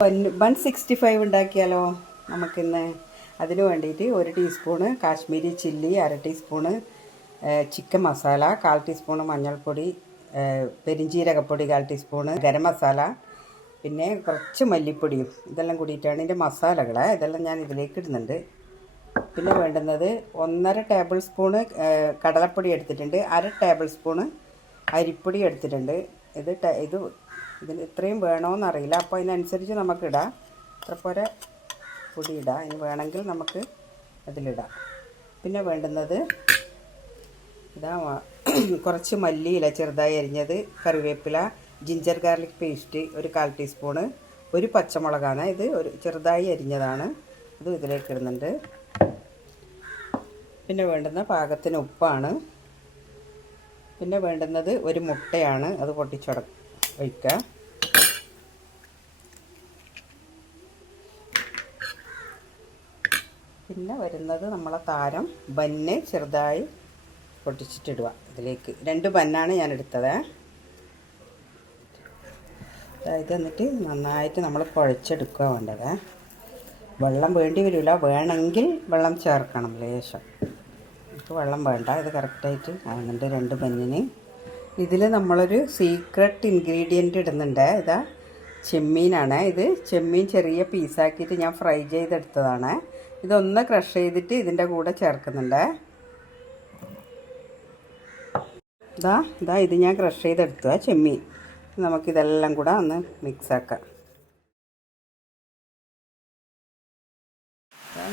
Bun 65 ഉണ്ടാക്കിയാലോ നമുക്കിന്ന്. അതിന് വേണ്ടിയിട്ട് 1 teaspoon Kashmiri chilli, 1/2 teaspoon chicken masala, 1/4 teaspoon മഞ്ഞൾപ്പൊടി, പെരിഞ്ജീരകപ്പൊടി 1/4 ടീസ്പൂണ്, ഗരം മസാല, പിന്നെ കുറച്ച് മല്ലിപ്പൊടിയും ഇതെല്ലാം കൂടിയിട്ടാണ് ഇതിൻ്റെ മസാലകൾ. ഇതെല്ലാം ഞാൻ ഇതിലേക്ക് ഇടുന്നുണ്ട്. പിന്നെ വേണ്ടുന്നത് 1.5 ടേബിൾ സ്പൂണ് കടലപ്പൊടി എടുത്തിട്ടുണ്ട്, 1/2 ടേബിൾ സ്പൂണ് അരിപ്പൊടി എടുത്തിട്ടുണ്ട്. ഇതിന് ഇത്രയും വേണമെന്നറിയില്ല, അപ്പോൾ അതിനനുസരിച്ച് നമുക്കിടാം. ഇത്ര പോലെ പൊടി ഇടാം. ഇനി വേണമെങ്കിൽ നമുക്ക് അതിലിടാം. പിന്നെ വേണ്ടുന്നത് ഇതാ കുറച്ച് മല്ലിയില ചെറുതായി അരിഞ്ഞത്, കറിവേപ്പില, ജിഞ്ചർ ഗാർലിക് പേസ്റ്റ് 1/4 ടീസ്പൂണ്, ഒരു പച്ചമുളകാണ്, ഇത് ഒരു ചെറുതായി അരിഞ്ഞതാണ്, ഇത് ഇതിലേക്ക് ഇടുന്നുണ്ട്. പിന്നെ വേണ്ടുന്ന പാകത്തിന് ഉപ്പാണ്. പിന്നെ വേണ്ടുന്നത് ഒരു മുട്ടയാണ്, അത് ഒഴിക്കുക. പിന്നെ വരുന്നത് നമ്മളെ താരം ബന്ന് ചെറുതായി പൊട്ടിച്ചിട്ടിടുക ഇതിലേക്ക്. 2 ബന്നാണ് ഞാൻ എടുത്തത്. അതായത് എന്നിട്ട് നന്നായിട്ട് നമ്മൾ കുഴച്ചെടുക്കുക വേണ്ടത്. വെള്ളം വേണ്ടി വരില്ല, വേണമെങ്കിൽ വെള്ളം ചേർക്കണം ലേശം. നമുക്ക് വെള്ളം വേണ്ട, ഇത് കറക്റ്റായിട്ട് ആകുന്നുണ്ട് 2 ബന്നിന്. ഇതിൽ നമ്മളൊരു സീക്രട്ട് ഇൻഗ്രീഡിയൻ്റ് ഇടുന്നുണ്ട്. ഇതാ ചെമ്മീനാണ്. ഇത് ചെമ്മീൻ ചെറിയ പീസാക്കിയിട്ട് ഞാൻ ഫ്രൈ ചെയ്തെടുത്തതാണ്. ഇതൊന്ന് ക്രഷ് ചെയ്തിട്ട് ഇതിൻ്റെ കൂടെ ചേർക്കുന്നുണ്ട്. ഇതാ ഇത് ഞാൻ ക്രഷ് ചെയ്തെടുത്തത് ചെമ്മീൻ. നമുക്കിതെല്ലാം കൂടെ ഒന്ന് മിക്സാക്കാം.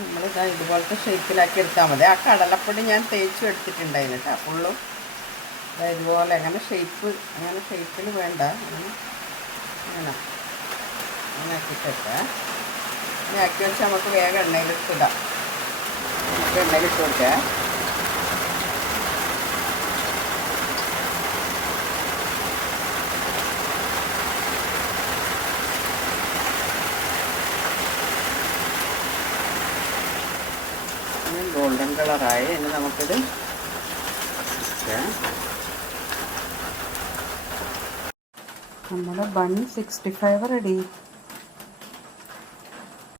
നമ്മളിതാ ഇതുപോലത്തെ ഷേപ്പിലാക്കി എടുത്താൽ മതി. ആ കടലപ്പൊടി ഞാൻ തേച്ചു എടുത്തിട്ടുണ്ടായിരുന്നു കേട്ടോ ഫുള്ളും. ഇതുപോലെ അങ്ങനെ ഷേപ്പിൽ വേണ്ട, അങ്ങനെ ആക്കിയിട്ടൊക്കെ ഇനി ആക്കി വെച്ചാൽ നമുക്ക് വേഗം എണ്ണയിലിട്ടിടാം. നമുക്ക് എണ്ണയിലിട്ട് കൊടുക്കാം. ഗോൾഡൻ കളറായി. ഇനി നമുക്കിത് നമ്മുടെ ബൺ 65 റെഡി.